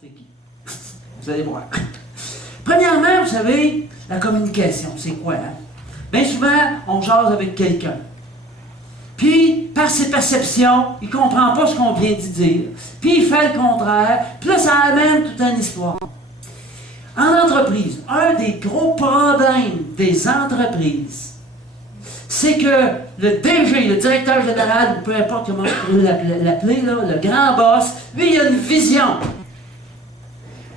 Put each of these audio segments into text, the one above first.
c'est qui. Vous allez voir. Premièrement, vous savez, la communication, c'est quoi? Hein? Bien souvent, on jase avec quelqu'un. Puis, par ses perceptions, il ne comprend pas ce qu'on vient de dire. Puis, il fait le contraire. Puis là, ça amène toute une histoire. En entreprise, un des gros problèmes des entreprises, c'est que le DG, le directeur général, ou peu importe comment vous pouvez l'appeler, le grand boss, lui, il a une vision.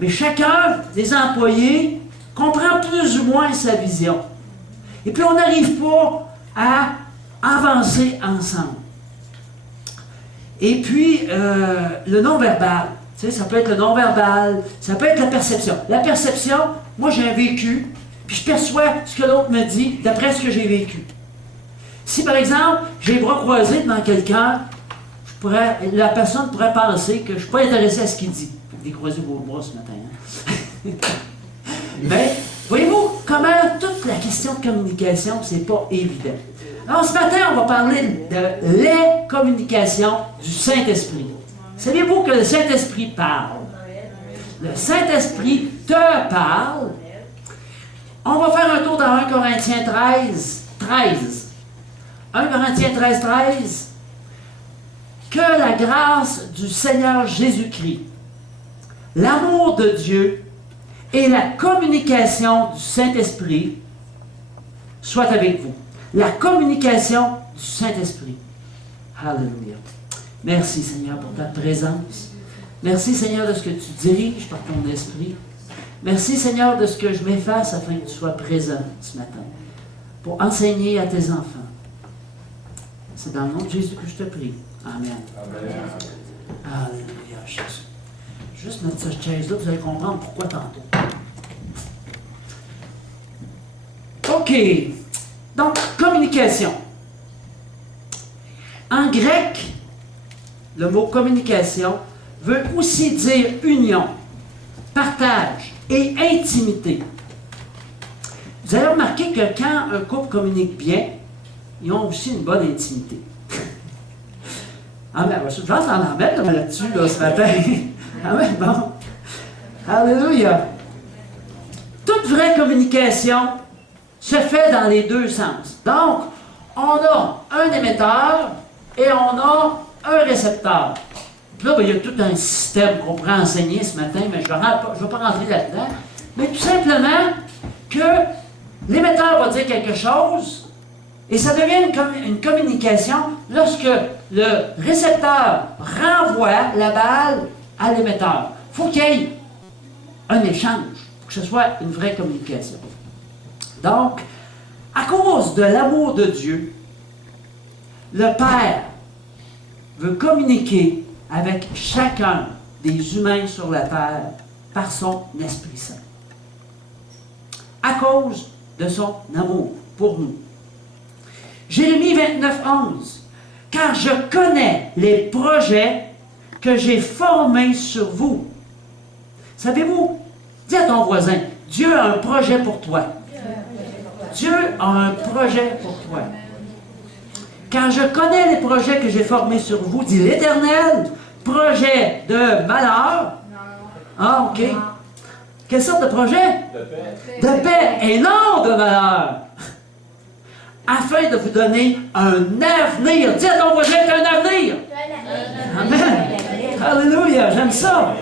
Mais chacun des employés comprend plus ou moins sa vision. Et puis, on n'arrive pas à avancer ensemble. Et puis, le non-verbal. Tu sais, ça peut être le non-verbal, ça peut être la perception. La perception, moi, j'ai un vécu, puis je perçois ce que l'autre me dit d'après ce que j'ai vécu. Si, par exemple, j'ai les bras croisés devant quelqu'un, la personne pourrait penser que je ne suis pas intéressé à ce qu'il dit. Vous décroisez vos bras ce matin. Hein? Mais, voyez-vous, comment toute la question de communication, c'est pas évident. Alors, ce matin, on va parler de les communications du Saint-Esprit. Savez-vous que le Saint-Esprit parle? Le Saint-Esprit te parle. On va faire un tour dans 1 Corinthiens 13. 1 Corinthiens 13. Que la grâce du Seigneur Jésus-Christ, l'amour de Dieu et la communication du Saint-Esprit soient avec vous. La communication du Saint-Esprit. Alléluia. Merci Seigneur pour ta présence. Merci Seigneur de ce que tu diriges par ton esprit. Merci Seigneur de ce que je m'efface afin que tu sois présent ce matin pour enseigner à tes enfants. C'est dans le nom de Jésus que je te prie. Amen. Amen. Alléluia Jésus. Juste mettre cette chaise-là, vous allez comprendre pourquoi tantôt. OK. Donc, communication. En grec, le mot communication veut aussi dire union, partage et intimité. Vous avez remarqué que quand un couple communique bien, ils ont aussi une bonne intimité. Amen. Je vais en remettre là-dessus ce matin. Amen. Bon. Alléluia. Toute vraie communication se fait dans les deux sens. Donc, on a un émetteur et on a un récepteur. Puis là, il y a tout un système qu'on pourrait enseigner ce matin, mais je ne vais pas rentrer là-dedans. Mais tout simplement que l'émetteur va dire quelque chose et ça devient une communication lorsque le récepteur renvoie la balle à l'émetteur. Il faut qu'il y ait un échange pour que ce soit une vraie communication. Donc, à cause de l'amour de Dieu, le Père veut communiquer avec chacun des humains sur la terre par son Esprit Saint. À cause de son amour pour nous. Jérémie 29:11. Car je connais les projets que j'ai formés sur vous. Savez-vous, dis à ton voisin, Dieu a un projet pour toi. Dieu a un projet pour toi. Car je connais les projets que j'ai formés sur vous, dit l'Éternel, projet de malheur. Ah, OK. Quelle sorte de projet? De paix et non de malheur. Afin de vous donner un avenir. Dis à ton voisin, tu as un avenir. Amen. Alléluia, j'aime ça.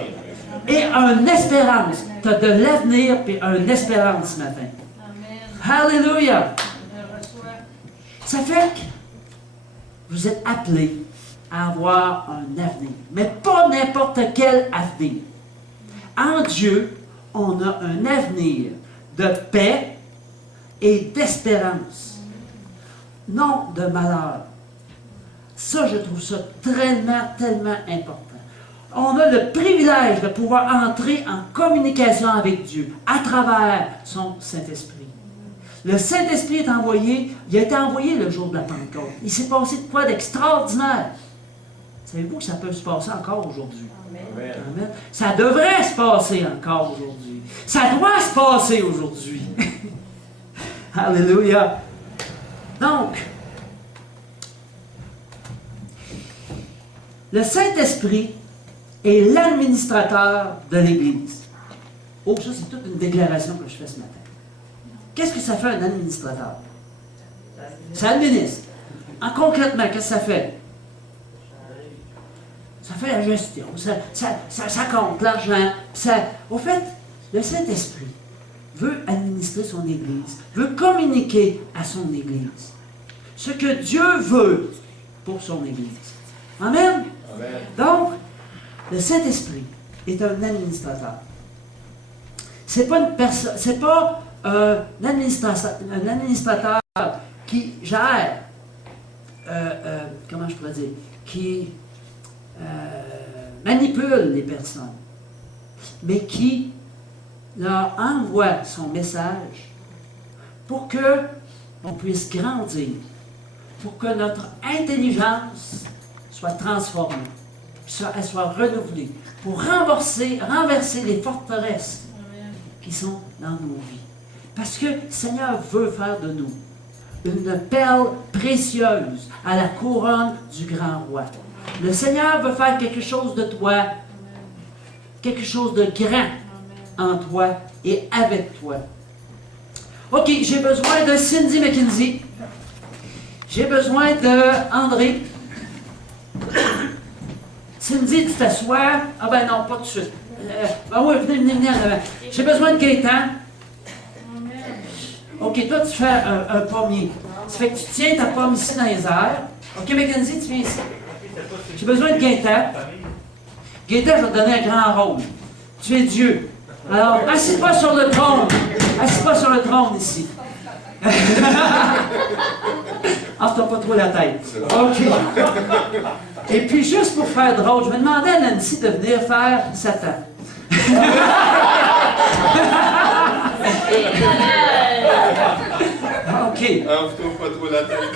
Et une espérance. Tu as de l'avenir et une espérance ce matin. Alléluia. Ça fait que vous êtes appelés à avoir un avenir. Mais pas n'importe quel avenir. En Dieu, on a un avenir de paix et d'espérance. Non de malheur. Ça, je trouve ça tellement important. On a le privilège de pouvoir entrer en communication avec Dieu à travers son Saint-Esprit. Le Saint-Esprit est envoyé, il a été envoyé le jour de la Pentecôte. Il s'est passé de quoi d'extraordinaire? Savez-vous que ça peut se passer encore aujourd'hui? Amen. Amen. Ça devrait se passer encore aujourd'hui. Ça doit se passer aujourd'hui. Alléluia. Donc, le Saint-Esprit est l'administrateur de l'Église. Oh, ça, c'est toute une déclaration que je fais ce matin. Qu'est-ce que ça fait un administrateur? Ça administre. Concrètement, qu'est-ce que ça fait? Ça fait la gestion, ça compte l'argent. Au fait, le Saint-Esprit veut administrer son Église, veut communiquer à son Église ce que Dieu veut pour son Église. Amen? Amen. Donc, le Saint-Esprit est un administrateur. C'est pas une personne, c'est pas un administrateur qui gère, comment je pourrais dire, qui manipule les personnes, mais qui leur envoie son message pour que on puisse grandir, pour que notre intelligence soit transformée, elle soit renouvelée, pour renverser les forteresses qui sont dans nos vies. Parce que le Seigneur veut faire de nous une perle précieuse à la couronne du grand roi. Le Seigneur veut faire quelque chose de toi, quelque chose de grand en toi et avec toi. OK, j'ai besoin de Cindy McKenzie. J'ai besoin de André. Cindy, tu t'assois. Ah ben non, pas tout de suite. Ben oui, venez en avant. J'ai besoin de Gaétan. OK, toi, tu fais un pommier. Ça fait que tu tiens ta pomme ici dans les airs. OK, Mackenzie, tu viens ici. J'ai besoin de Gaétan. Gaétan, je vais te donner un grand rôle. Tu es Dieu. Alors, assis-toi sur le trône. Assis-toi sur le trône ici. Enfle-toi pas trop la tête. OK. Et puis, juste pour faire drôle, je vais demander à Nancy de venir faire Satan. OK. Enfle-toi pas trop la tête.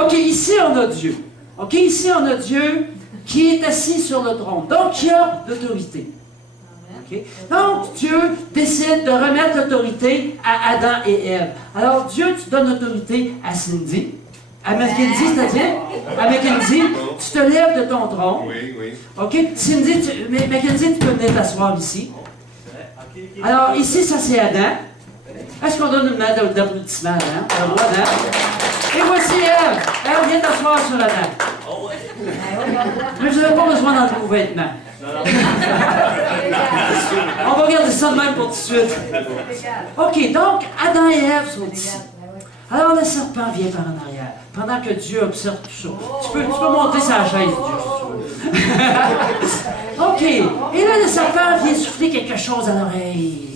OK, ici, on a Dieu. OK, ici, on a Dieu qui est assis sur le trône. Donc, il y a l'autorité. Okay? Donc, Dieu décide de remettre l'autorité à Adam et Ève. Alors, Dieu, tu donnes l'autorité à Cindy, à Mackenzie, c'est-à-dire, à Mackenzie, tu te lèves de ton trône. Oui, oui. OK? Cindy, Mackenzie, tu peux venir t'asseoir ici. Alors, ici, ça, c'est Adam. Est-ce qu'on donne une main d'applaudissement à Adam? Et voici Ève. Ève, viens t'asseoir sur Adam. Mais vous n'avez pas besoin d'enlever vos vêtements. On va regarder ça de même pour tout de suite. OK, donc, Adam et Ève sont ici. Alors, le serpent vient par en arrière, pendant que Dieu observe tout ça. Tu peux monter sa chaise, Dieu, si tu veux. OK. Et là, le serpent vient souffler quelque chose à l'oreille.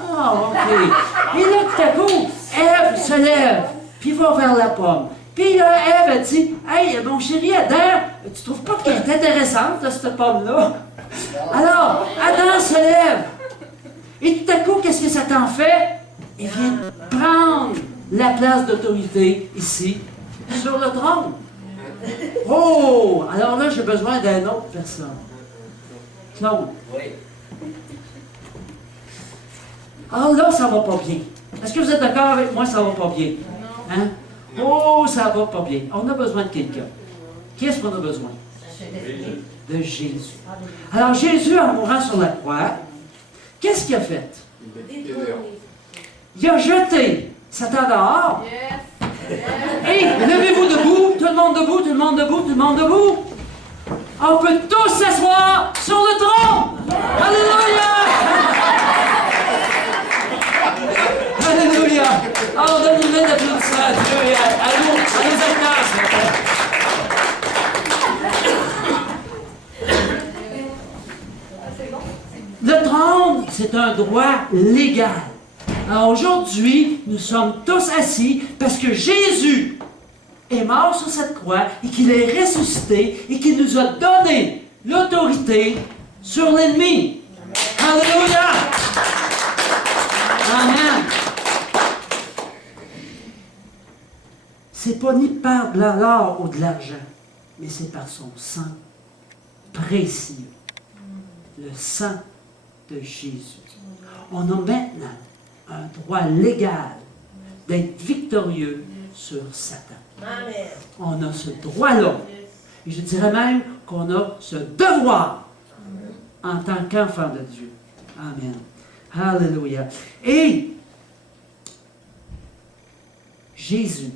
Ah, OK. Et là, tout à coup, Ève se lève, puis va vers la pomme. Puis là, Ève, elle dit, « Hey, mon chéri Adam, tu trouves pas qu'elle est intéressante, là, cette pomme-là? » Alors, Adam se lève. Et tout à coup, qu'est-ce que Satan fait? Il vient prendre la place d'autorité ici, sur le trône. Oh! Alors là, j'ai besoin d'une autre personne. Claude. Oui. Alors là, ça va pas bien. Est-ce que vous êtes d'accord avec moi, ça va pas bien? Hein? Oh, ça va pas bien. On a besoin de quelqu'un. Qui est-ce qu'on a besoin? De Jésus. Alors, Jésus, en mourant sur la croix, qu'est-ce qu'il a fait? Il a jeté Satan dehors. Et levez-vous debout, tout le monde debout, tout le monde debout, tout le monde debout. On peut tous s'asseoir sur le trône. Alléluia! Alléluia! Alors, donne-nous un applaudissement à Dieu et à nous acteurs, s'il vous plaît. Le trône, c'est un droit légal. Alors aujourd'hui, nous sommes tous assis parce que Jésus est mort sur cette croix et qu'il est ressuscité et qu'il nous a donné l'autorité sur l'ennemi. Alléluia! Amen! C'est pas ni par de l'or ou de l'argent, mais c'est par son sang précieux. Le sang de Jésus. On a maintenant un droit légal d'être victorieux sur Satan. Amen. On a ce droit-là. Et je dirais même qu'on a ce devoir en tant qu'enfant de Dieu. Amen. Alléluia. Et Jésus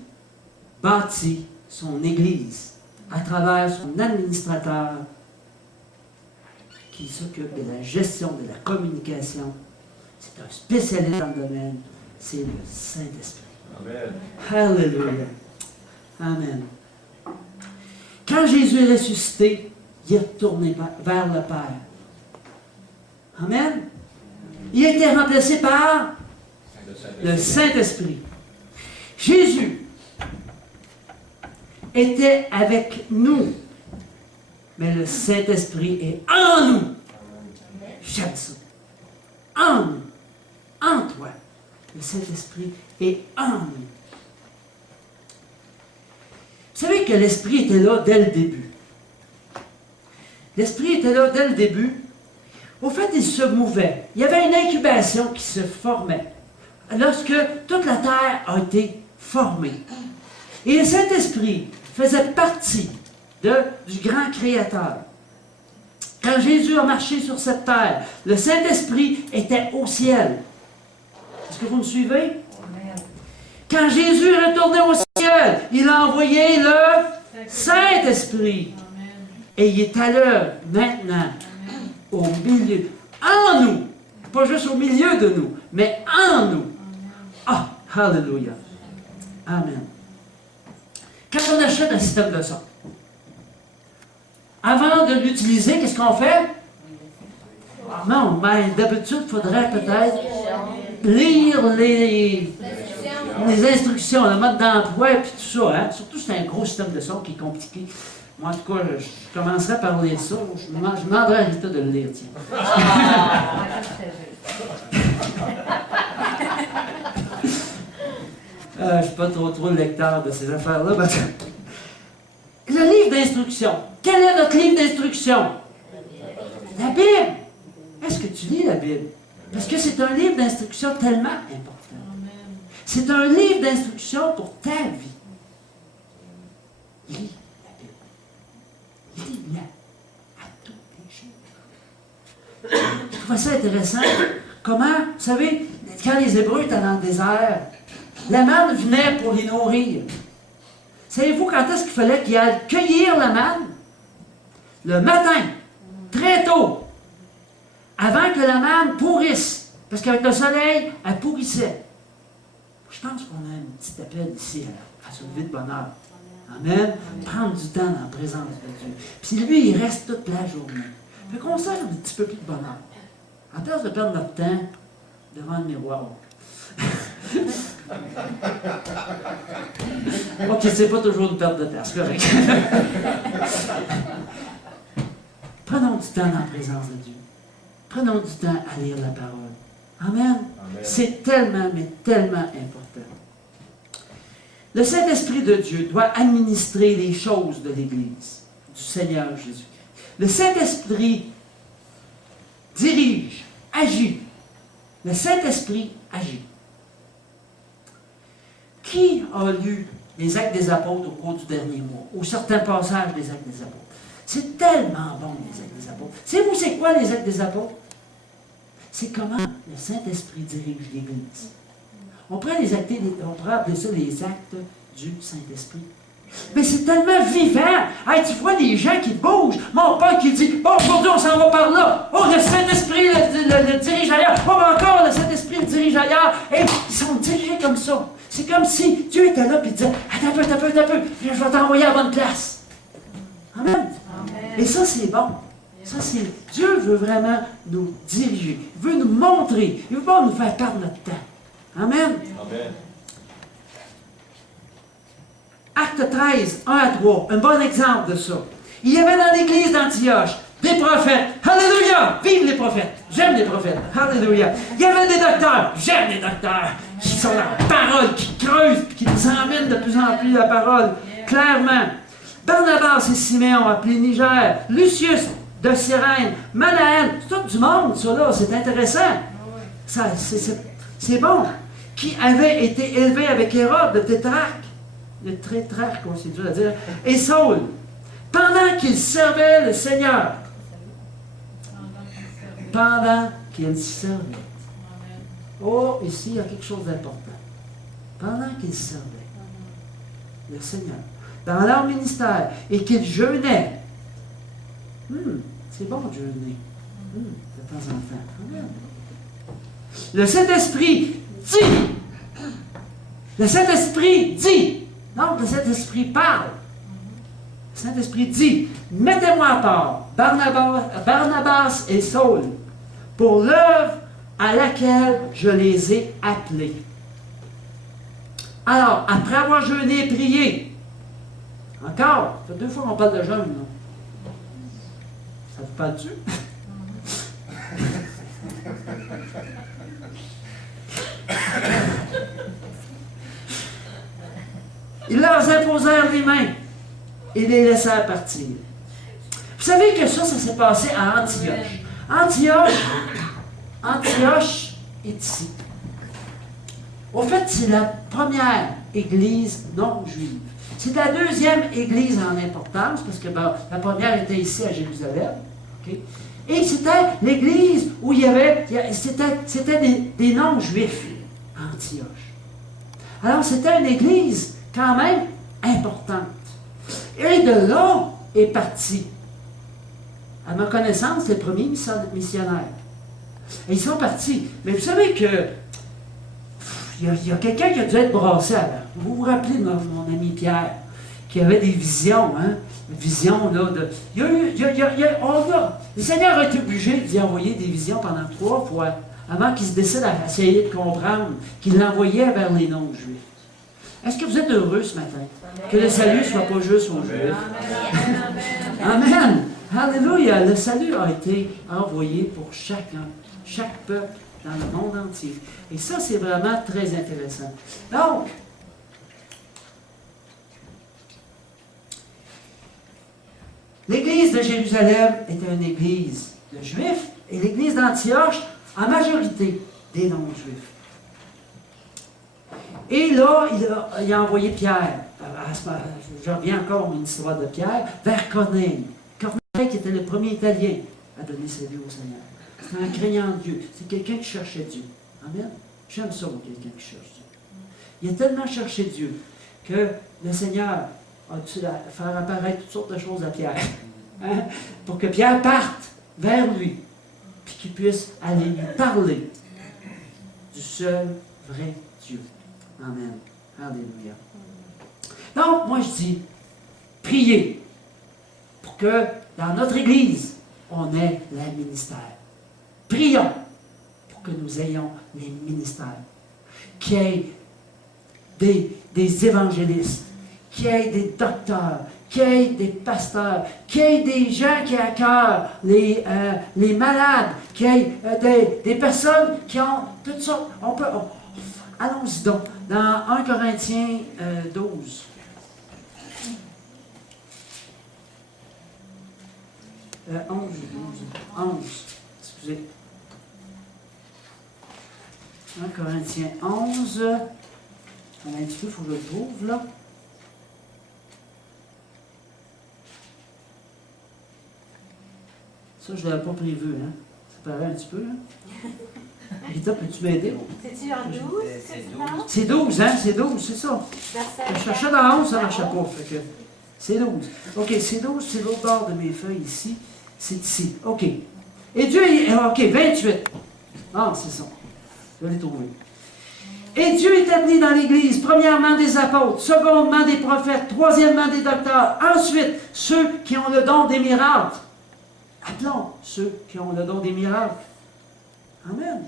bâtit son Église à travers son administrateur qui s'occupe de la gestion de la communication. C'est un spécialiste dans le domaine, c'est le Saint-Esprit. Amen. Alléluia. Amen. Quand Jésus est ressuscité, il est retourné vers le Père. Amen. Il a été remplacé par le Saint-Esprit. Jésus était avec nous, mais le Saint-Esprit est en nous. J'aime ça. En nous. En toi. Le Saint-Esprit est en nous. Vous savez que l'Esprit était là dès le début. L'Esprit était là dès le début. Au fait, il se mouvait. Il y avait une incubation qui se formait lorsque toute la terre a été formée. Et le Saint-Esprit faisait partie du grand Créateur. Quand Jésus a marché sur cette terre, le Saint-Esprit était au ciel. Est-ce que vous me suivez? Quand Jésus est retourné au ciel, il a envoyé le Saint-Esprit. Et il est à l'œuvre maintenant, au milieu, en nous. Pas juste au milieu de nous, mais en nous. Ah, Alléluia. Amen. Quand on achète un système de son, avant de l'utiliser, qu'est-ce qu'on fait? Non, mais d'habitude, il faudrait peut-être lire les instructions, le mode d'emploi et tout ça. Hein? Surtout, c'est un gros système de son qui est compliqué. Moi, en tout cas, je commencerai par lire ça. Je me demanderai à Rita de le lire, tiens. Je ne suis pas trop le lecteur de ces affaires-là. Le livre d'instruction. Quel est notre livre d'instruction? La Bible. Est-ce que tu lis la Bible? Parce que c'est un livre d'instruction tellement important. C'est un livre d'instruction pour ta vie. Lis la Bible. Lis-la à tous les jours. Je trouvais ça intéressant. Comment, vous savez, quand les Hébreux étaient dans le désert, la manne venait pour les nourrir. Savez-vous quand est-ce qu'il fallait qu'ils aillent cueillir la manne? Le matin, très tôt, avant que la manne pourrisse. Parce qu'avec le soleil, elle pourrissait. Je pense qu'on a un petit appel ici à se lever de bonheur. Amen. Prendre du temps dans la présence de Dieu. Puis lui, il reste toute la journée. Fait qu'on sert un petit peu plus de bonheur. En place de perdre notre temps devant le miroir. Ok, c'est pas toujours une perte de temps, c'est correct. Prenons du temps dans la présence de Dieu. Prenons du temps à lire la parole. Amen. Amen. C'est tellement, mais tellement important. Le Saint-Esprit de Dieu doit administrer les choses de l'Église du Seigneur Jésus. Le Saint-Esprit dirige, agit. Le Saint-Esprit agit. Qui a lu les Actes des Apôtres au cours du dernier mois, ou certains passages des Actes des Apôtres? C'est tellement bon, les Actes des Apôtres. Savez-vous, c'est quoi les Actes des Apôtres? C'est comment le Saint-Esprit dirige l'Église. On pourrait appeler ça les actes du Saint-Esprit. Mais c'est tellement vivant. Hey, tu vois les gens qui bougent. Mon père qui dit, bon, aujourd'hui on s'en va par là. Oh, le Saint-Esprit le dirige ailleurs. Oh, encore, le Saint-Esprit le dirige ailleurs. Et ils sont dirigés comme ça. C'est comme si Dieu était là et disait, attends un peu. Je vais t'envoyer à la bonne place. Amen. Amen. Et ça, c'est bon. Ça, c'est Dieu veut vraiment nous diriger. Il veut nous montrer. Il veut pas nous faire perdre notre temps. Amen. Amen. Acte 13, 1 à 3, un bon exemple de ça. Il y avait dans l'église d'Antioche des prophètes. Alléluia! Vive les prophètes! J'aime les prophètes. Alléluia! Il y avait des docteurs. J'aime les docteurs. Qui sont la parole, qui creusent, qui nous emmènent de plus en plus la parole. Clairement. Barnabas et Siméon, appelé Niger. Lucius de Cyrène. Manaën. C'est tout du monde, ça là. C'est intéressant. Ça, c'est bon. Qui avait été élevé avec Hérode, le tétrarque. Le tétrarque, c'est dur à dire. Et Saul. Pendant qu'il servait le Seigneur. Pendant qu'il servait. Oh, ici, il y a quelque chose d'important. Pendant qu'il servait le Seigneur, dans leur ministère, et qu'ils jeûnaient. C'est bon de jeûner. De temps en temps. Amen. Le Saint-Esprit dit. Le Saint-Esprit dit. Donc, le Saint-Esprit parle. Le Saint-Esprit dit, mettez-moi à part Barnabas et Saul pour l'œuvre à laquelle je les ai appelés. Alors, après avoir jeûné et prié, encore, ça fait 2 fois qu'on parle de jeûne, non? Ça vous parle-tu? Ils leur imposèrent les mains et les laissèrent partir. Vous savez que ça s'est passé à Antioche. Antioche est ici. Au fait, c'est la première église non juive. C'est la deuxième église en importance, parce que la première était ici à Jérusalem. Okay? Et c'était l'église où il y avait, c'était des non-juifs, Antioche. Alors, c'était une église quand même importante. Et de là est parti, à ma connaissance, les premiers missionnaires. Et ils sont partis. Mais vous savez que il y a quelqu'un qui a dû être brassé avant. Vous vous rappelez de mon ami Pierre, qui avait des visions, hein? Visions, là, de... Le Seigneur a été obligé d'y envoyer des visions pendant 3 fois, avant qu'il se décide à essayer de comprendre qu'il l'envoyait vers les non-juifs. Est-ce que vous êtes heureux ce matin? Que le salut ne soit pas juste aux Juifs. Amen. Alléluia. Le salut a été envoyé pour chacun, chaque peuple dans le monde entier. Et ça, c'est vraiment très intéressant. Donc, l'église de Jérusalem était une église de Juifs et l'église d'Antioche, en majorité, des non-Juifs. Et là, il a envoyé Pierre, je reviens encore à une histoire de Pierre, vers Corneille. Corneille qui était le premier Italien à donner sa vie au Seigneur. C'est un craignant de Dieu. C'est quelqu'un qui cherchait Dieu. Amen. J'aime ça, quelqu'un qui cherche Dieu. Il a tellement cherché Dieu que le Seigneur a dû faire apparaître toutes sortes de choses à Pierre. Hein? Pour que Pierre parte vers lui, puis qu'il puisse aller lui parler du seul vrai Dieu. Amen. Alléluia. Donc, moi je dis, priez pour que dans notre Église, on ait les ministères. Prions pour que nous ayons les ministères. Qu'il y ait des évangélistes, qu'il y ait des docteurs, qu'il y ait des pasteurs, qu'il y ait des gens qui à cœur, les malades, qu'il y ait des personnes qui ont toutes sortes. Allons-y donc, dans 1 Corinthiens 12. 11, excusez. 1 Corinthiens 11. Un petit peu, il faut que je le trouve, là. Ça, je ne l'avais pas prévu, hein. Ça paraît un petit peu, hein. Rita, peux-tu m'aider? C'est-tu en 12? C'est 12, hein? C'est 12, c'est ça. Je cherchais dans 11, ça ne marchait pas. Fait que c'est 12. OK, c'est 12, c'est l'autre bord de mes feuilles ici. C'est ici. OK. Et Dieu, OK, 28. Ah, c'est ça. Je l'ai trouvé. Et Dieu établit dans l'Église, premièrement des apôtres, secondement des prophètes, troisièmement des docteurs, ensuite ceux qui ont le don des miracles. Appelons ceux qui ont le don des miracles. Amen.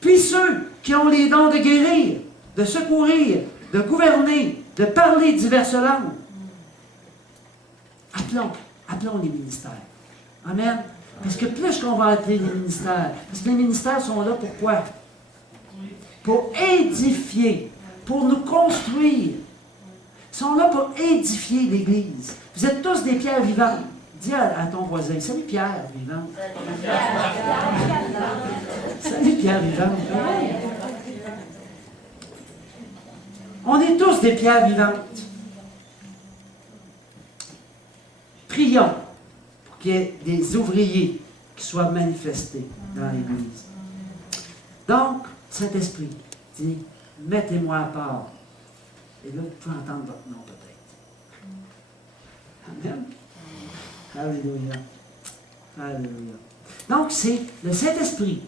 Puis ceux qui ont les dons de guérir, de secourir, de gouverner, de parler diverses langues. Appelons les ministères. Amen. Parce que plus qu'on va appeler les ministères, parce que les ministères sont là pour quoi? Pour édifier, pour nous construire. Ils sont là pour édifier l'Église. Vous êtes tous des pierres vivantes. Dis à ton voisin, salut Pierre vivante. Salut Pierre vivante. On est tous des pierres vivantes. prions pour qu'il y ait des ouvriers qui soient manifestés dans l'Église. Donc, Saint-Esprit dit, mettez-moi à part. Et là, vous pouvez entendre votre nom peut-être. Amen. Alléluia. Alléluia. Donc, c'est le Saint-Esprit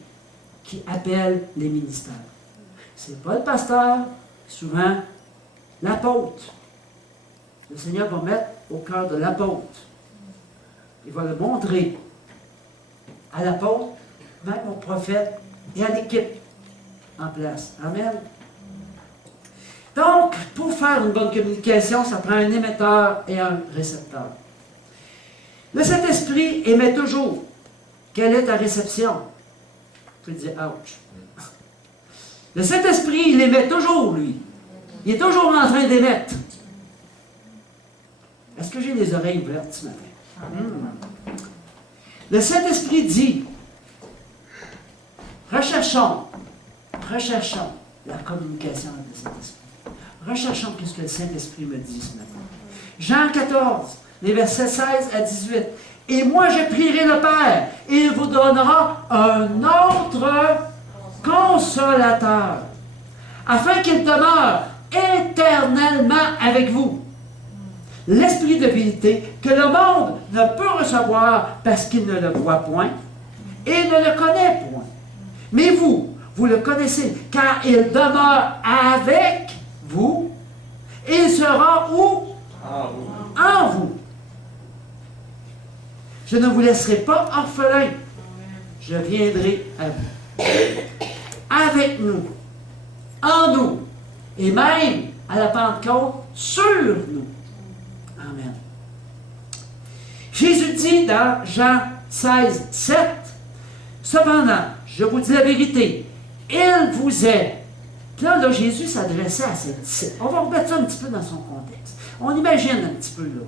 qui appelle les ministères. C'est pas le pasteur, souvent l'apôtre. Le Seigneur va mettre au cœur de l'apôtre. Il va le montrer à l'apôtre, même au prophète et à l'équipe en place. Amen. Donc, pour faire une bonne communication, ça prend un émetteur et un récepteur. Le Saint-Esprit émet toujours. Quelle est ta réception? Tu peux dire, ouch. Le Saint-Esprit, il émet toujours, lui. Il est toujours en train d'émettre. Est-ce que j'ai les oreilles ouvertes ce matin? Le Saint-Esprit dit, recherchons la communication avec le Saint-Esprit. Recherchons ce que le Saint-Esprit me dit ce matin. Jean 14, les versets 16 à 18. Et moi je prierai le Père, et il vous donnera un autre consolateur, afin qu'il demeure éternellement avec vous. L'Esprit de vérité que le monde ne peut recevoir parce qu'il ne le voit point et ne le connaît point. Mais vous le connaissez, car il demeure avec vous et il sera où? En vous. Je ne vous laisserai pas orphelins. Je viendrai à vous. Avec nous, en nous, et même à la Pentecôte, sur nous. Amen. Jésus dit dans Jean 16, 7, cependant, je vous dis la vérité, il vous est. Puis là, Jésus s'adressait à ses disciples. On va remettre ça un petit peu dans son contexte. On imagine un petit peu là.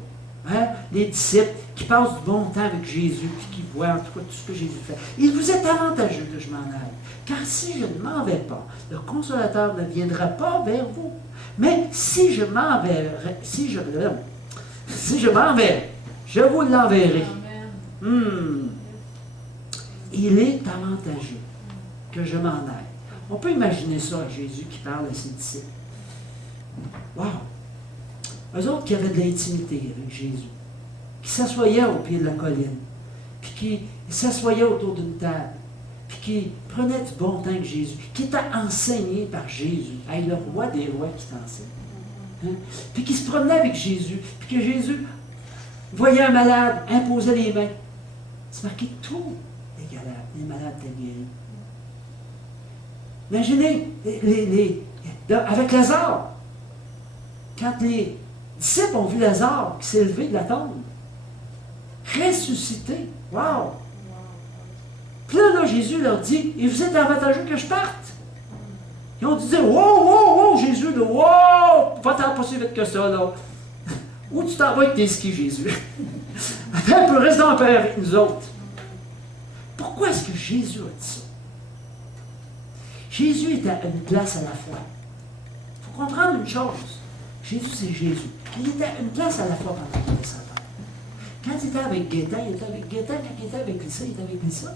Hein, les disciples qui passent du bon temps avec Jésus, puis qui voient en tout cas tout ce que Jésus fait. Il vous est avantageux que je m'en aille. Car si je ne m'en vais pas, le consolateur ne viendra pas vers vous. Mais si je m'en vais, si je m'en vais, je vous l'enverrai. Il est avantageux que je m'en aille. On peut imaginer ça à Jésus qui parle à ses disciples. Wow! Eux autres qui avaient de l'intimité avec Jésus, qui s'assoyaient au pied de la colline, puis qui s'assoyaient autour d'une table, puis qui prenaient du bon temps avec Jésus, qui étaient enseignés par Jésus. Hey, le roi des rois qui t'enseigne. Hein? Puis qui se promenaient avec Jésus, puis que Jésus voyait un malade, imposait les mains. C'est marqué tout les malades étaient guéris. Imaginez, avec Lazare, quand les disciples ont vu Lazare qui s'est levé de la tombe, ressuscité, wow! Puis là, Jésus leur dit, il vous est avantageux que je parte. Ils ont dit, wow, Jésus, là, wow, va-t'en pas si vite que ça, là. Où tu t'en vas avec tes skis, Jésus? Attends un peu, reste en paix avec nous autres. Pourquoi est-ce que Jésus a dit ça? Jésus est à une place à la fois. Il faut comprendre une chose. Jésus, c'est Jésus. Il était à une place à la fois pendant qu'il était sa terre. Quand il était avec Gaétan, il était avec Gaétan. Quand il était avec Lisa, il était avec Lisa.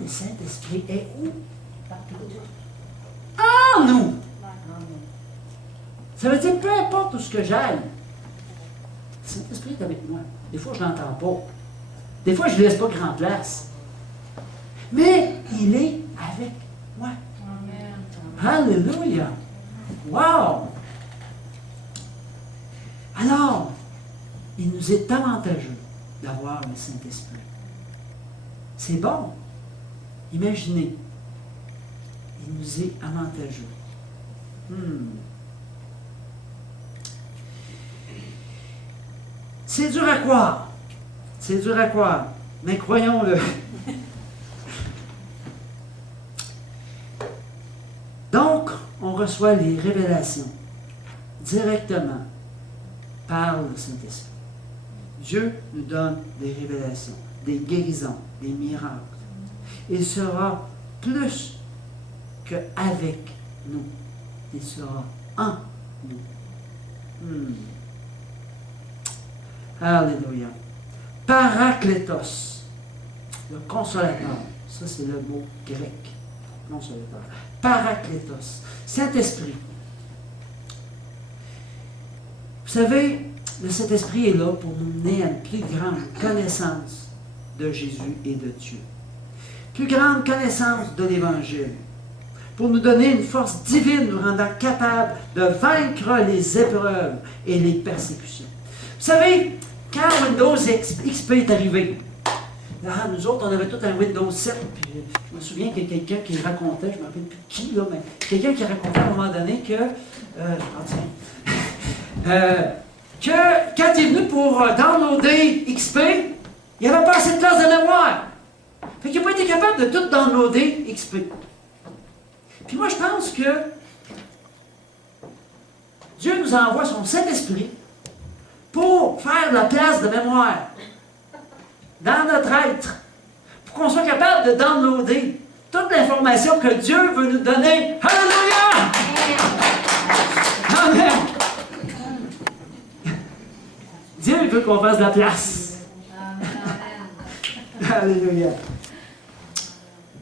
Le Saint-Esprit est où? En nous! Ça veut dire, peu importe où ce que j'aille, le Saint-Esprit est avec moi. Des fois, je ne l'entends pas. Des fois, je ne laisse pas grand place. Mais il est avec moi. Alléluia! Wow! Alors, il nous est avantageux d'avoir le Saint-Esprit. C'est bon. Imaginez. Il nous est avantageux. C'est dur à croire. C'est dur à croire. Mais croyons-le. Donc, on reçoit les révélations directement par le Saint-Esprit. Dieu nous donne des révélations, des guérisons, des miracles. Il sera plus qu'avec nous. Il sera en nous. Alléluia. Parakletos, le consolateur. Ça, c'est le mot grec. Consolateur. Parakletos. Saint-Esprit. Vous savez, le Saint-Esprit est là pour nous mener à une plus grande connaissance de Jésus et de Dieu. Plus grande connaissance de l'Évangile. Pour nous donner une force divine nous rendant capables de vaincre les épreuves et les persécutions. Vous savez, quand Windows XP est arrivé, nous autres, on avait tout un Windows 7, puis je me souviens qu'il y a quelqu'un qui racontait, je ne me rappelle plus qui, là, mais quelqu'un qui racontait à un moment donné que, que quand il est venu pour downloader XP, il n'y avait pas assez de place de mémoire. Fait qu'il n'a pas été capable de tout downloader XP. Puis moi, je pense que Dieu nous envoie son Saint-Esprit pour faire de la place de mémoire dans notre être, pour qu'on soit capable de downloader toute l'information que Dieu veut nous donner. Alléluia! Amen! Dieu veut qu'on fasse de la place. Amen. Alléluia!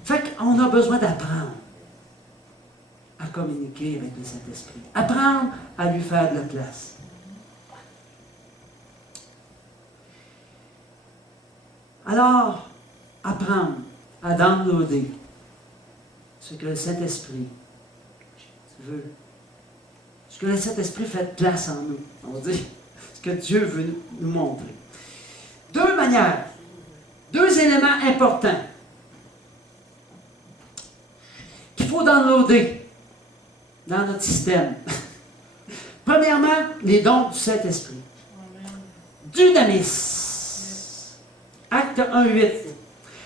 Fait qu'on a besoin d'apprendre à communiquer avec le Saint-Esprit. Apprendre à lui faire de la place. Alors, apprendre à downloader ce que le Saint-Esprit veut. Ce que le Saint-Esprit fait de place en nous. On va dire ce que Dieu veut nous montrer. Deux manières, deux éléments importants qu'il faut downloader dans notre système. Premièrement, les dons du Saint-Esprit. Dunamis. Acte 1:8.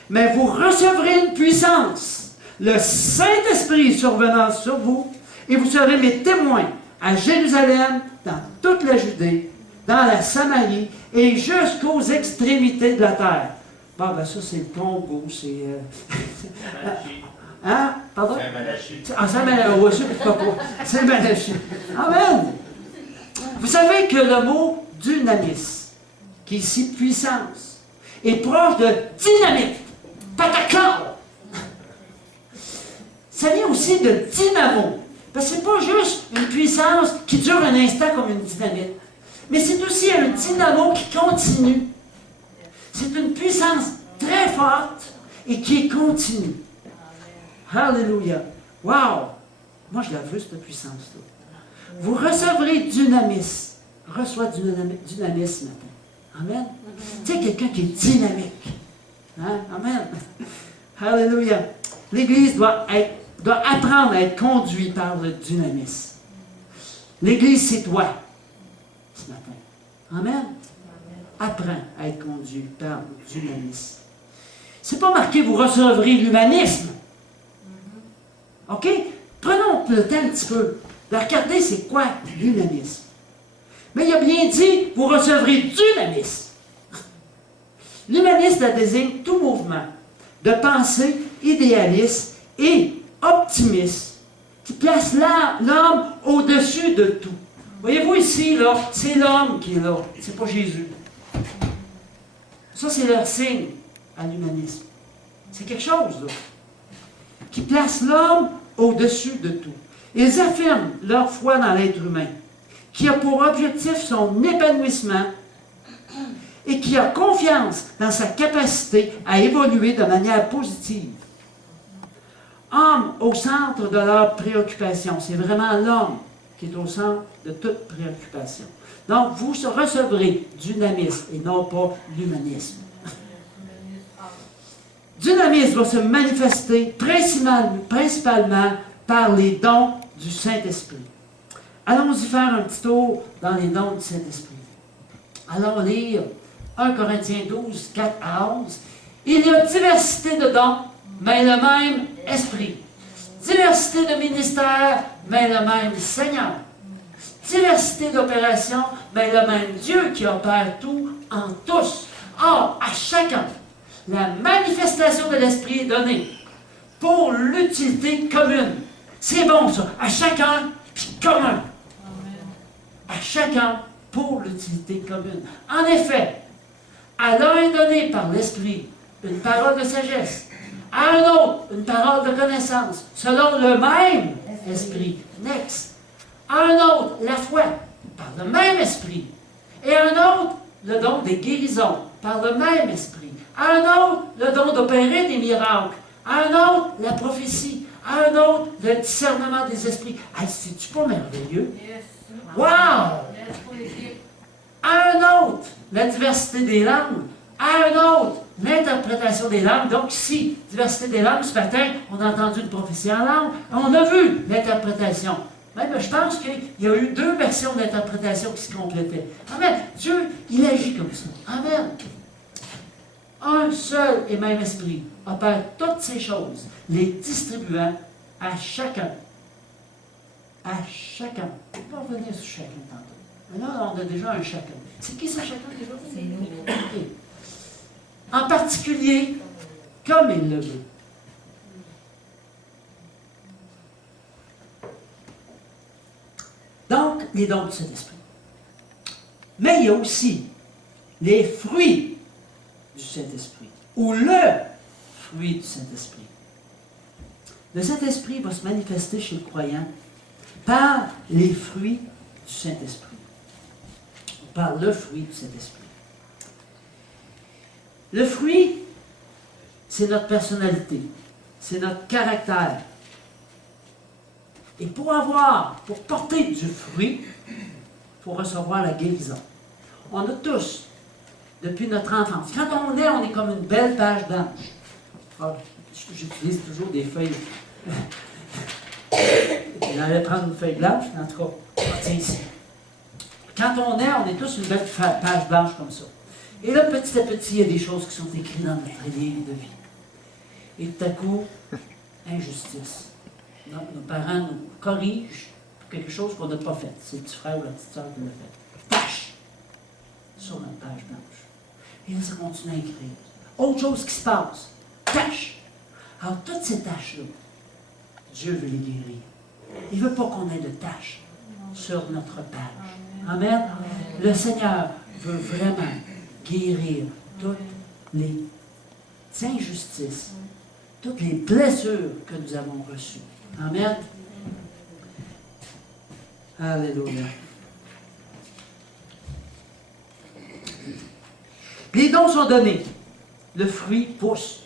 Mais vous recevrez une puissance, le Saint-Esprit survenant sur vous, et vous serez mes témoins à Jérusalem, dans toute la Judée, dans la Samarie, et jusqu'aux extrémités de la terre. Bon, ben ça, c'est le Congo, c'est... Hein? Pardon? Saint-Malachie. Ah, Saint-Malachie, oui, c'est pourquoi pas. Saint-Malachie. Amen! Vous savez que le mot dunamis, qui est ici puissance, est proche de dynamite, pataclan. Ça vient aussi de dynamo. Parce que ce n'est pas juste une puissance qui dure un instant comme une dynamite, mais c'est aussi un dynamo qui continue. C'est une puissance très forte et qui est continue. Alléluia. Wow! Moi, je la veux, cette puissance-là. Vous recevrez dunamis. Reçois dunamis ce matin. Amen. Tu sais, quelqu'un qui est dynamique. Hein? Amen. Alléluia. L'Église doit apprendre à être conduite par le dynamisme. L'Église, c'est toi, ce matin. Amen. Apprends à être conduit par le dynamisme. C'est pas marqué, vous recevrez l'humanisme. OK? Prenons le temps un petit peu de regarder c'est quoi l'humanisme. Mais il a bien dit, vous recevrez dunamis. L'humanisme désigne tout mouvement de pensée idéaliste et optimiste qui place l'homme au-dessus de tout. Voyez-vous ici, là, c'est l'homme qui est là, c'est pas Jésus. Ça, c'est leur signe à l'humanisme. C'est quelque chose, là, qui place l'homme au-dessus de tout. Ils affirment leur foi dans l'être humain, qui a pour objectif son épanouissement et qui a confiance dans sa capacité à évoluer de manière positive. Homme au centre de leur préoccupation. C'est vraiment l'homme qui est au centre de toute préoccupation. Donc, vous recevrez dynamisme et non pas l'humanisme. Dynamisme va se manifester principalement par les dons du Saint-Esprit. Allons-y faire un petit tour dans les dons du Saint-Esprit. Allons lire 1 Corinthiens 12, 4 à 11. Il y a diversité de dons, mais le même Esprit. Diversité de ministères, mais le même Seigneur. Diversité d'opérations, mais le même Dieu qui opère tout en tous. Or, à chacun, la manifestation de l'Esprit est donnée pour l'utilité commune. C'est bon ça, à chacun, puis commun. À chacun pour l'utilité commune. En effet, À l'un est donné par l'Esprit une parole de sagesse, à un autre une parole de connaissance, selon le même Esprit. Next. À un autre la foi, par le même Esprit. Et à un autre le don des guérisons, par le même Esprit. À un autre le don d'opérer des miracles. À un autre la prophétie. À un autre le discernement des esprits. Hey, c'est-tu pas merveilleux? Wow! À un autre, la diversité des langues. À un autre, l'interprétation des langues. Donc ici, diversité des langues, ce matin, on a entendu une prophétie en langue. On a vu l'interprétation. Même, je pense qu'il y a eu 2 versions d'interprétation qui se complétaient. Amen. Dieu, il agit comme ça. Amen. Un seul et même esprit opère toutes ces choses, les distribuant à chacun. À chacun. On va revenir sur chacun tantôt. Mais là, on a déjà un chacun. C'est qui ce chacun déjà? C'est nous. Okay. En particulier, comme il le veut. Donc, les dons de cet esprit. Mais il y a aussi les fruits du Saint-Esprit, ou le fruit du Saint-Esprit. Le Saint-Esprit va se manifester chez le croyant par les fruits du Saint-Esprit. Par le fruit du Saint-Esprit. Le fruit, c'est notre personnalité, c'est notre caractère. Et pour porter du fruit, il faut recevoir la guérison. On a tous, depuis notre enfance, quand on est comme une belle page blanche. Ah, j'utilise toujours des feuilles. On allait prendre une feuille blanche, en tout cas, tiens ici. Quand on est tous une belle page blanche comme ça. Et là, petit à petit, il y a des choses qui sont écrites dans notre livre de vie. Et tout à coup, injustice. Nos parents nous corrigent pour quelque chose qu'on n'a pas fait. C'est le petit frère ou la petite soeur qui l'a fait. Tâche sur notre page blanche. Et là, ça continue à écrire. Autre chose qui se passe. Tâche. Alors, toutes ces tâches-là, Dieu veut les guérir. Il ne veut pas qu'on ait de tâches sur notre page. Amen. Le Seigneur veut vraiment guérir toutes les injustices, toutes les blessures que nous avons reçues. Amen. Alléluia. Les dons sont donnés. Le fruit pousse.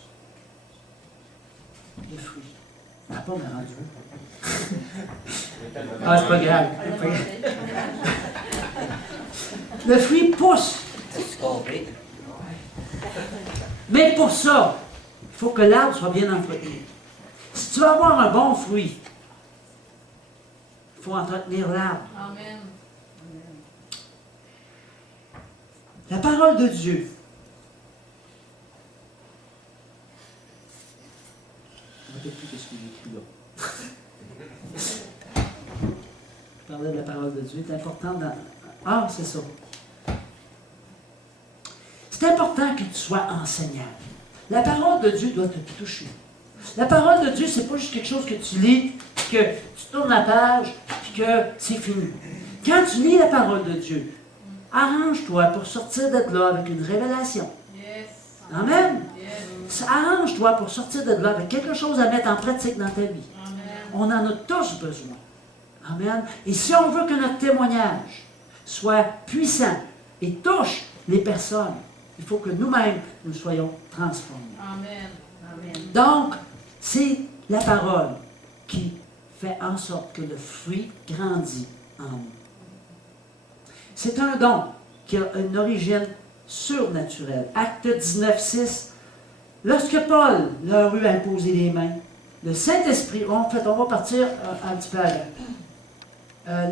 Le fruit. Ça n'a pas me rendu. Ah, c'est pas grave. Le fruit pousse. Mais pour ça, il faut que l'arbre soit bien entretenu. Si tu veux avoir un bon fruit, il faut entretenir l'arbre. Amen. La parole de Dieu. Je ne sais plus ce que j'ai écrit là. Je parlais de la parole de Dieu. C'est important dans... Ah, c'est ça. C'est important que tu sois enseignant. La parole de Dieu doit te toucher. La parole de Dieu, c'est pas juste quelque chose que tu lis, que tu tournes la page, puis que c'est fini. Quand tu lis la parole de Dieu, arrange-toi pour sortir de là avec une révélation. Yes. Amen. Yes. Arrange-toi pour sortir de là avec quelque chose à mettre en pratique dans ta vie. Amen. On en a tous besoin. Amen. Et si on veut que notre témoignage soit puissant et touche les personnes, il faut que nous-mêmes, nous soyons transformés. Amen. Amen. Donc, c'est la parole qui fait en sorte que le fruit grandit en nous. C'est un don qui a une origine surnaturelle. Acte 19, 6. Lorsque Paul leur eut imposé les mains, le Saint-Esprit, en fait, on va partir un petit peu avant.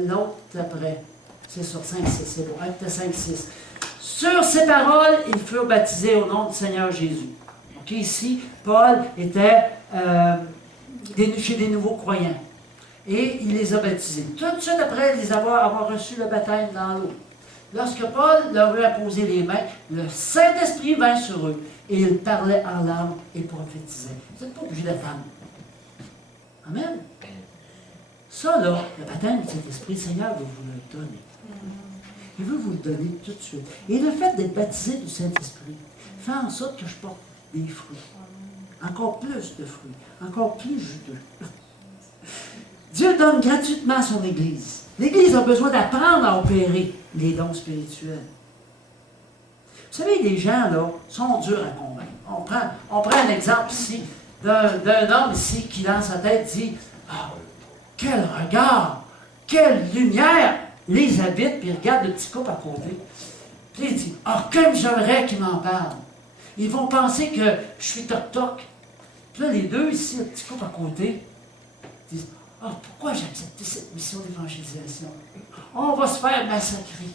L'autre après. C'est sur 5, 6, c'est bon. Acte 5, 6. Sur ces paroles, ils furent baptisés au nom du Seigneur Jésus. Ok, ici, Paul était chez des nouveaux croyants. Et il les a baptisés. Tout de suite après les avoir reçu le baptême dans l'eau. Lorsque Paul leur eut imposé les mains, le Saint-Esprit vint sur eux et ils parlaient en langue et prophétisaient. Vous n'êtes pas obligé d'attendre. Amen. Ça, là, le baptême du Saint-Esprit, le Seigneur va vous le donner. Il veut vous le donner tout de suite. Et le fait d'être baptisé du Saint-Esprit fait en sorte que je porte des fruits. Encore plus de fruits. Encore plus juteux. Dieu donne gratuitement à son Église. L'Église a besoin d'apprendre à opérer les dons spirituels. Vous savez, les gens, là, sont durs à convaincre. On prend un exemple ici d'un homme ici qui, dans sa tête, dit « Ah, quel regard! Quelle lumière! » Les habite, puis il regarde le petit couple à côté. Puis il dit « Ah, comme j'aimerais qu'ils m'en parlent! » Ils vont penser que je suis toc-toc. Puis là, les deux ici, le petit couple à côté, disent « Ah, pourquoi j'ai accepté cette mission d'évangélisation? On va se faire massacrer. »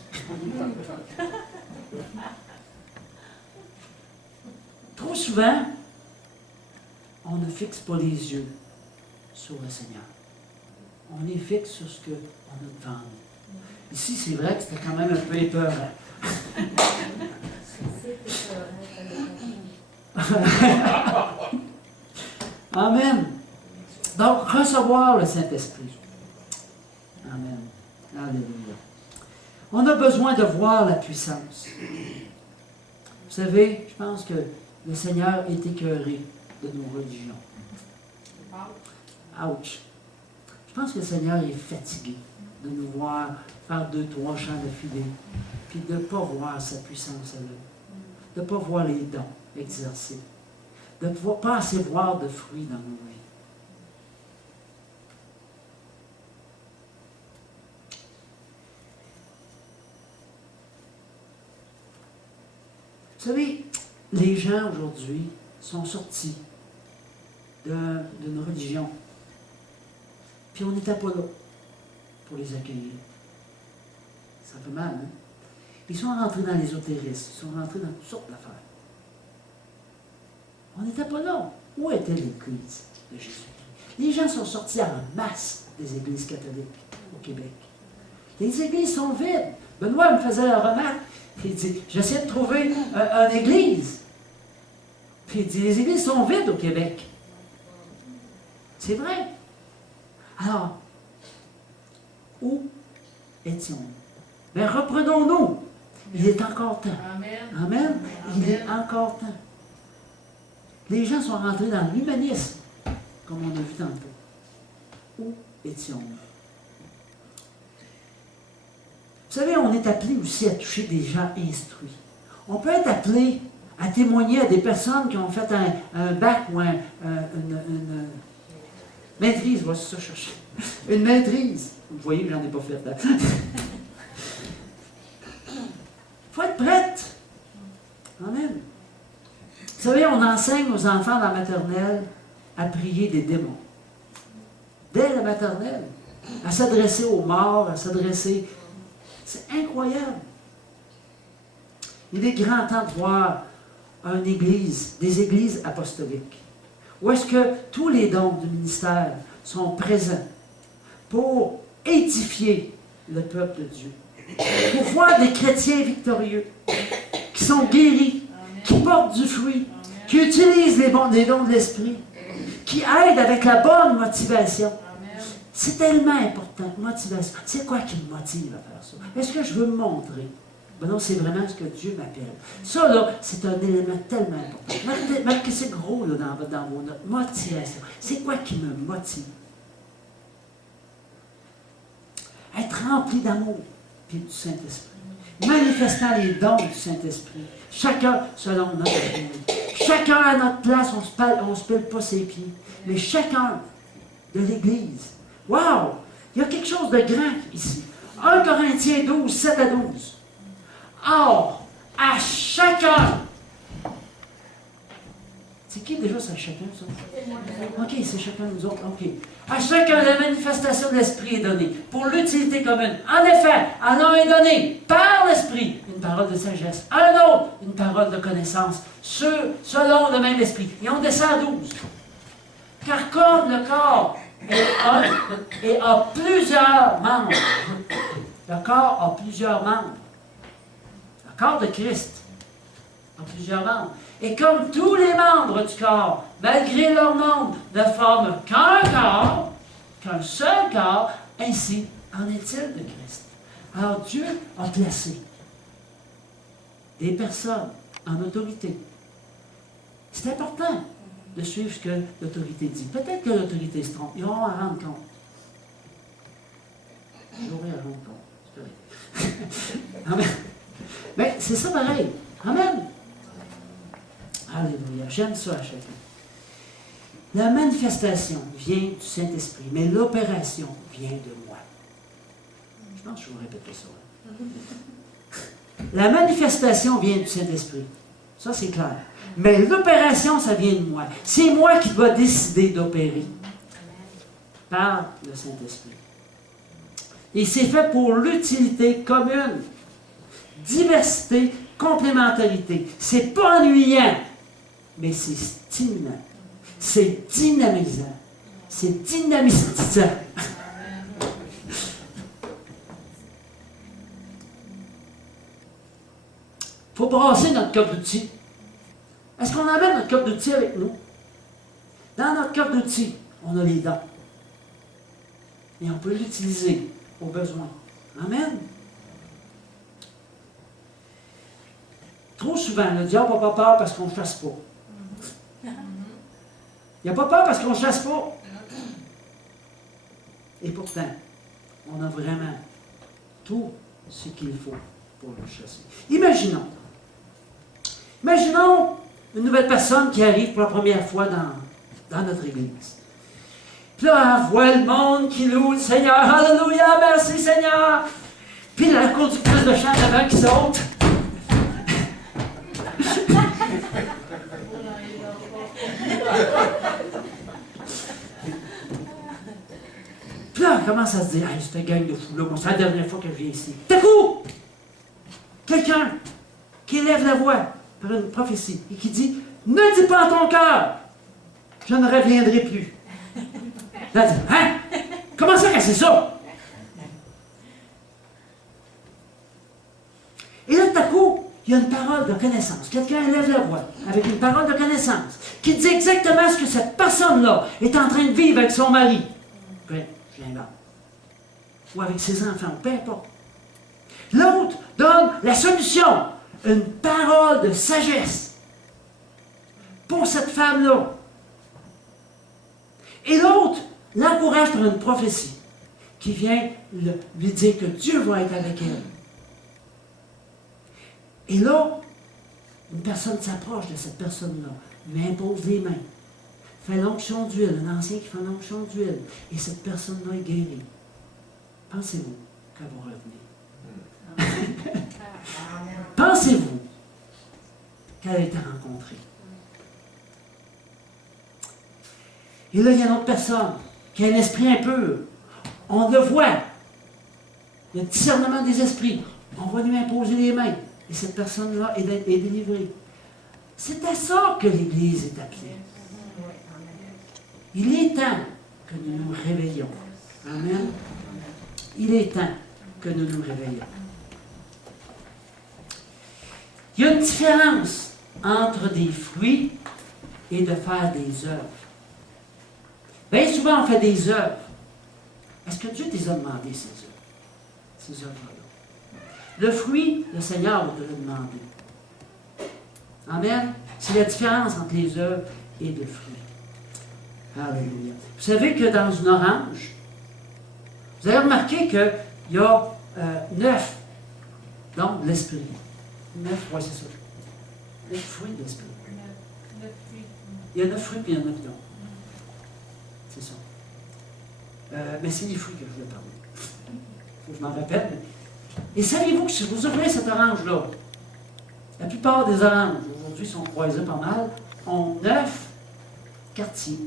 Trop souvent, on ne fixe pas les yeux sur le Seigneur. On les fixe sur ce qu'on a devant nous. Ici, c'est vrai que c'était quand même un peu épeurant. Amen. Donc, recevoir le Saint-Esprit. Amen. Alléluia. On a besoin de voir la puissance. Vous savez, je pense que le Seigneur est écœuré de nos religions. Ouch. Je pense que le Seigneur est fatigué de nous voir faire 2-3 chants d'affilée, puis de ne pas voir sa puissance à l'œuvre, de ne pas voir les dons exercés, de ne pas assez voir de fruits dans nos vies. Vous savez, les gens aujourd'hui sont sortis d'une religion. Puis on n'était pas là pour les accueillir. Ça fait mal, hein? Ils sont rentrés dans l'ésotérisme, ils sont rentrés dans toutes sortes d'affaires. On n'était pas là. Où était l'Église de Jésus? Les gens sont sortis en masse des églises catholiques au Québec. Les églises sont vides. Benoît me faisait la remarque. Il dit, j'essaie de trouver une église. Puis il dit, les églises sont vides au Québec. C'est vrai. Alors, où étions-nous? Bien, reprenons-nous. Il est encore temps. Amen. Amen. Il est encore temps. Les gens sont rentrés dans l'humanisme, comme on a vu tantôt. Où étions-nous? Vous savez, on est appelé aussi à toucher des gens instruits. On peut être appelé à témoigner à des personnes qui ont fait un bac ou une maîtrise, voilà, c'est ça que je cherchais. Une maîtrise. Vous voyez que j'en ai pas fait là. Il faut être prête. Amen. Vous savez, on enseigne aux enfants dans la maternelle à prier des démons. Dès la maternelle. À s'adresser aux morts, à s'adresser... C'est incroyable. Il est grand temps de voir une église, des églises apostoliques, où est-ce que tous les dons du ministère sont présents pour édifier le peuple de Dieu. Pour voir des chrétiens victorieux, qui sont guéris, qui portent du fruit, qui utilisent les dons de l'esprit, qui aident avec la bonne motivation. C'est tellement important, motivation. C'est quoi qui me motive à faire ça? Est-ce que je veux me montrer? Ben non, c'est vraiment ce que Dieu m'appelle. Ça, là, c'est un élément tellement important. Marquez c'est gros là, dans vos notes. Motivation. C'est quoi qui me motive? Être rempli d'amour et du Saint-Esprit. Manifestant les dons du Saint-Esprit. Chacun selon notre vie. Chacun à notre place, on ne se pèle pas ses pieds. Mais chacun de l'Église. Wow! Il y a quelque chose de grand ici. 1 Corinthiens 12, 7 à 12. Or, à chacun. C'est qui déjà, c'est chacun, ça? OK, c'est chacun de nous autres. OK. À chacun, la manifestation de l'Esprit est donnée pour l'utilité commune. En effet, à l'un est donné par l'Esprit une parole de sagesse, à un autre une parole de connaissance, selon le même Esprit. Et on descend à 12. Car comme le corps est un et a plusieurs membres, le corps a plusieurs membres. Le corps de Christ a plusieurs membres. Et comme tous les membres du corps, malgré leur nombre, ne forment qu'un corps, qu'un seul corps, ainsi en est-il de Christ. Alors Dieu a placé des personnes en autorité. C'est important de suivre ce que l'autorité dit. Peut-être que l'autorité se trompe. Ils auront à rendre compte. J'aurai à rendre compte. C'est correct. Amen. Mais c'est ça pareil. Amen. Alléluia. J'aime ça à chacun. La manifestation vient du Saint-Esprit, mais l'opération vient de moi. Je pense que je vais répéter ça. La manifestation vient du Saint-Esprit. Ça, c'est clair. Mais l'opération, ça vient de moi. C'est moi qui dois décider d'opérer par le Saint-Esprit. Et c'est fait pour l'utilité commune. Diversité, complémentarité. C'est pas ennuyant, mais c'est stimulant. C'est dynamisant. C'est dynamisant. Il faut brasser notre coffre d'outils. Est-ce qu'on amène notre coffre d'outils avec nous? Dans notre coffre d'outils, on a les dents. Et on peut l'utiliser au besoin. Amen. Trop souvent, le diable n'a pas peur parce qu'on ne chasse pas. Il n'a pas peur parce qu'on ne chasse pas. Et pourtant, on a vraiment tout ce qu'il faut pour le chasser. Imaginons une nouvelle personne qui arrive pour la première fois dans notre église. Puis là, elle voit le monde qui loue le Seigneur. Alléluia, merci Seigneur. Puis la conductrice de chant d'avant qui saute. Puis là, elle commence à se dire, hey, cette gang de fous-là, bon, c'est la dernière fois que je viens ici. D'un coup, quelqu'un qui élève la voix par une prophétie et qui dit, ne dis pas en ton cœur, je ne reviendrai plus. Là, elle dit, hein? Comment ça que c'est ça? Et là, tout à coup, il y a une parole de connaissance. Quelqu'un élève la voix avec une parole de connaissance qui dit exactement ce que cette personne-là est en train de vivre avec son mari. Puis, je l'invente. Ou avec ses enfants, peu importe. L'autre donne la solution, une parole de sagesse pour cette femme-là. Et l'autre l'encourage par une prophétie qui vient lui dire que Dieu va être avec elle. Et là, une personne s'approche de cette personne-là, lui impose les mains, fait l'onction d'huile, un ancien qui fait l'onction d'huile, et cette personne-là est guérie. Pensez-vous qu'elle va revenir? Pensez-vous qu'elle a été rencontrée? Et là, il y a une autre personne qui a un esprit impur. On le voit. Le discernement des esprits. On va lui imposer les mains. Et cette personne-là est délivrée. C'est à ça que l'Église est appelée. Il est temps que nous nous réveillons. Amen. Il est temps que nous nous réveillons. Il y a une différence entre des fruits et de faire des œuvres. Bien souvent, on fait des œuvres. Est-ce que Dieu t'a demandé ces œuvres-là? Le fruit, le Seigneur va te le demander. Amen. C'est la différence entre les œuvres et les fruits. Alléluia. Vous savez que dans une orange, vous avez remarqué qu'il y a 9 dons de l'esprit. 9, oui, c'est ça. 9 fruits de l'esprit. Il y a 9 fruits et il y a 9 dons. C'est ça. Mais c'est les fruits que je voulais parler. Il faut que je m'en rappelle. Et saviez-vous que si vous ouvrez cette orange-là, la plupart des oranges, aujourd'hui, sont croisées pas mal, ont 9 quartiers.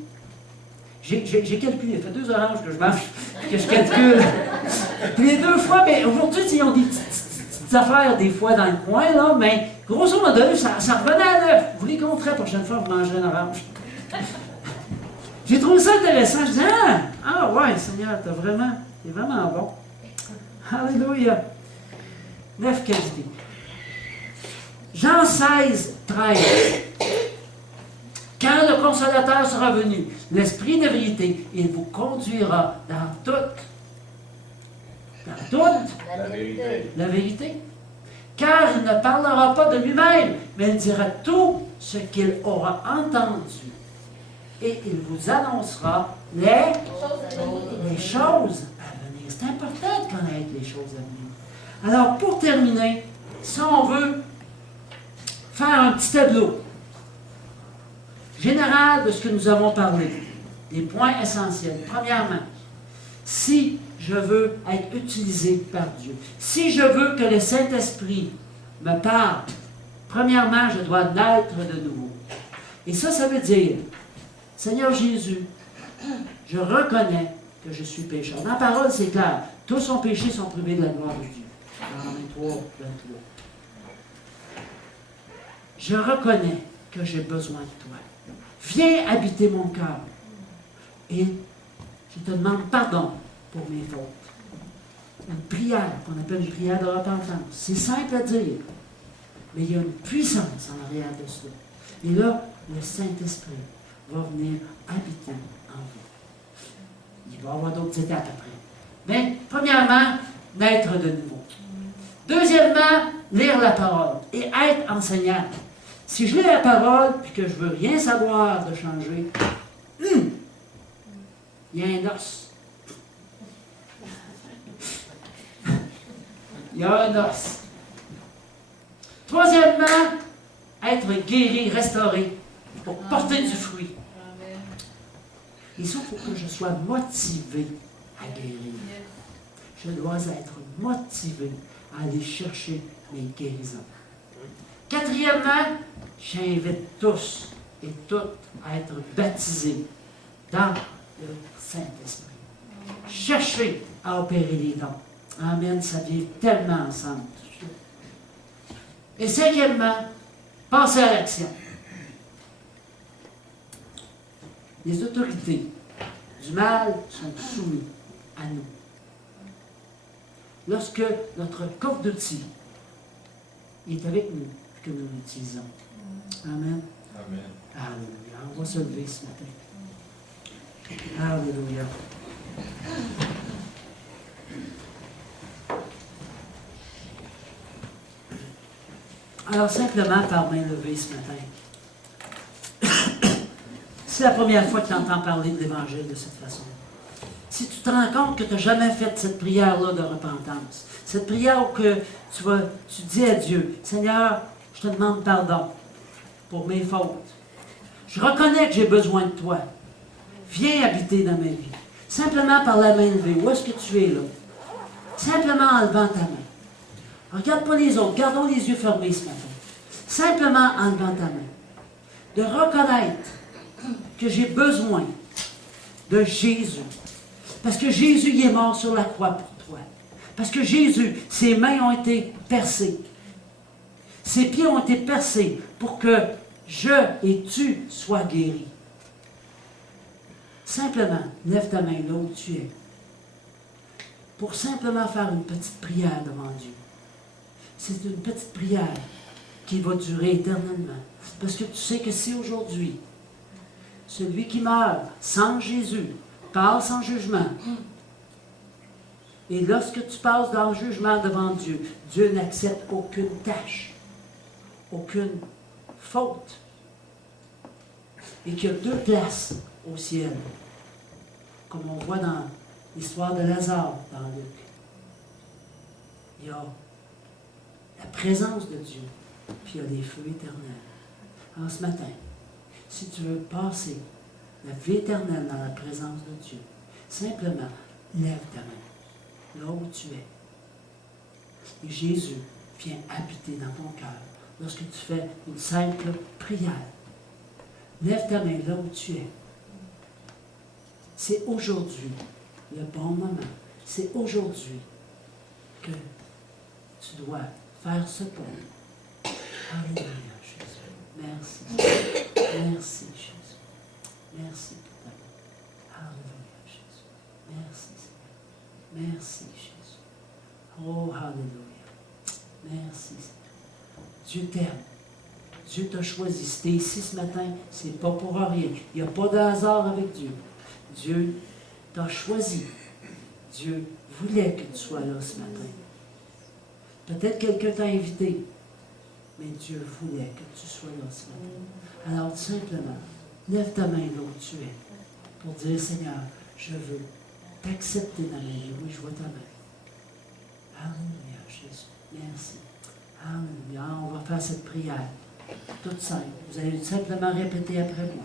J'ai calculé, il fait 2 oranges que je mange, que je calcule. Puis les 2 fois, mais aujourd'hui, ils ont des petites affaires des fois dans le coin, là, mais grosso modo, ça revenait à 9. Vous les compterez la prochaine fois que vous mangerez une orange. J'ai trouvé ça intéressant. Je dis, ah ouais, Seigneur, t'es vraiment bon. Alléluia. 9 qualités. Jean 16, 13. Quand le Consolateur sera venu, l'Esprit de vérité, il vous conduira dans toute toute La vérité. la vérité. Car il ne parlera pas de lui-même, mais il dira tout ce qu'il aura entendu. Et il vous annoncera les choses à venir. C'est important de connaître les choses à venir. Alors, pour terminer, si on veut faire un petit tableau général de ce que nous avons parlé, des points essentiels. Premièrement, si je veux être utilisé par Dieu, si je veux que le Saint-Esprit me parle, premièrement, je dois naître de nouveau. Et ça veut dire, Seigneur Jésus, je reconnais que je suis pécheur. Dans la parole, c'est clair. Tous ont péché, sont privés de la gloire de Dieu. Dans 23, 23. Je reconnais que j'ai besoin de toi. Viens habiter mon cœur. Et je te demande pardon pour mes fautes. Une prière qu'on appelle une prière de repentance. C'est simple à dire, mais il y a une puissance en arrière de cela. Et là, le Saint-Esprit va venir habiter en vous. Il va y avoir d'autres étapes après. Mais, premièrement, naître de nouveau. Deuxièmement, lire la parole et être enseignant. Si je lis la parole et que je ne veux rien savoir de changer, il y a un os. Il y a un os. Troisièmement, être guéri, restauré, pour porter du fruit. Et ça, il faut que je sois motivé à guérir. Je dois être motivé à aller chercher mes guérisons. Quatrièmement, j'invite tous et toutes à être baptisés dans le Saint-Esprit. Cherchez à opérer les dons. Amen, ça vient tellement ensemble. Et cinquièmement, pensez à l'action. Les autorités du mal sont soumises à nous. Lorsque notre coffre d'outils est avec nous, que nous l'utilisons. Amen. Amen. Alléluia. On va se lever ce matin. Alléluia. Alors, simplement par main levée ce matin. C'est la première fois que tu entends parler de l'Évangile de cette façon. Si tu te rends compte que tu n'as jamais fait cette prière-là de repentance, cette prière où que tu dis à Dieu, Seigneur, je te demande pardon pour mes fautes. Je reconnais que j'ai besoin de toi. Viens habiter dans ma vie. Simplement par la main levée. Où est-ce que tu es là? Simplement en levant ta main. Regarde pas les autres. Gardons les yeux fermés ce matin. Simplement en levant ta main. De reconnaître que j'ai besoin de Jésus. Parce que Jésus il est mort sur la croix pour toi. Parce que Jésus, ses mains ont été percées. Ses pieds ont été percés pour que je et tu sois guéris. Simplement, lève ta main là où tu es. Pour simplement faire une petite prière devant Dieu. C'est une petite prière qui va durer éternellement. Parce que tu sais que si aujourd'hui, celui qui meurt sans Jésus passe en jugement, et lorsque tu passes dans le jugement devant Dieu, Dieu n'accepte aucune tâche, aucune faute. Et qu'il y a deux places au ciel, comme on voit dans l'histoire de Lazare dans Luc. Il y a la présence de Dieu, puis il y a les feux éternels. Alors ce matin, si tu veux passer la vie éternelle dans la présence de Dieu, simplement lève ta main, là où tu es. Et Jésus vient habiter dans ton cœur lorsque tu fais une simple prière. Lève ta main là où tu es. C'est aujourd'hui le bon moment. C'est aujourd'hui que tu dois faire ce pas. Alléluia, Jésus. Merci. Merci, Jésus. Merci pour ta main. Alléluia, Jésus. Merci, Seigneur. Merci, Jésus. Oh, alléluia. Merci, Seigneur. Dieu t'aime. Dieu t'a choisi. Si tu es ici ce matin, c'est pas pour rien. Il n'y a pas de hasard avec Dieu. Dieu t'a choisi Dieu voulait que tu sois là ce matin. Peut-être quelqu'un t'a invité, mais Dieu voulait que tu sois là ce matin. Alors, simplement, lève ta main là où tu es pour dire, Seigneur, je veux t'accepter dans ma vie. Oui, je vois ta main. Alléluia, Jésus. Merci. Alléluia. On va faire cette prière. Toute simple. Vous allez simplement répéter après moi.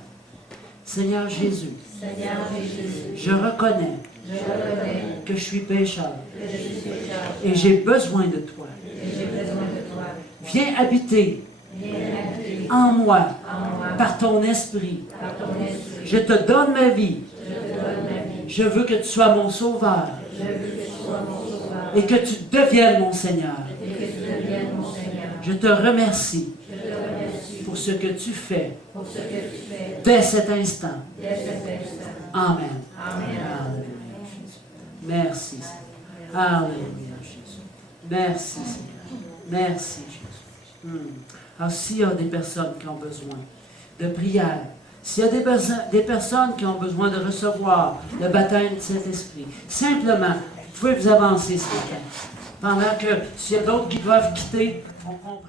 Seigneur Jésus, Seigneur Jésus, je reconnais je reconnais que je suis pécheur que je suis pécheur et j'ai besoin de toi. et j'ai besoin de toi. Viens habiter Viens habiter en moi en moi par ton esprit. par ton esprit. Je te donne ma vie. Je te donne ma vie. Je veux que tu sois mon sauveur Je veux que tu sois mon sauveur et que tu deviennes mon Seigneur. et que tu deviennes mon Seigneur. Je te remercie Je te remercie pour ce que tu fais pour ce que tu fais dès cet instant. dès cet instant. Amen. Amen. Alléluia, Jésus. Merci, Seigneur. Alléluia, Jésus. Merci, Seigneur. Merci, Jésus. Alors, s'il y a des personnes qui ont besoin de prière, s'il y a des personnes qui ont besoin de recevoir le baptême de Saint-Esprit, simplement, vous pouvez vous avancer ce matin. Pendant que s'il y a d'autres qui doivent quitter, on comprend.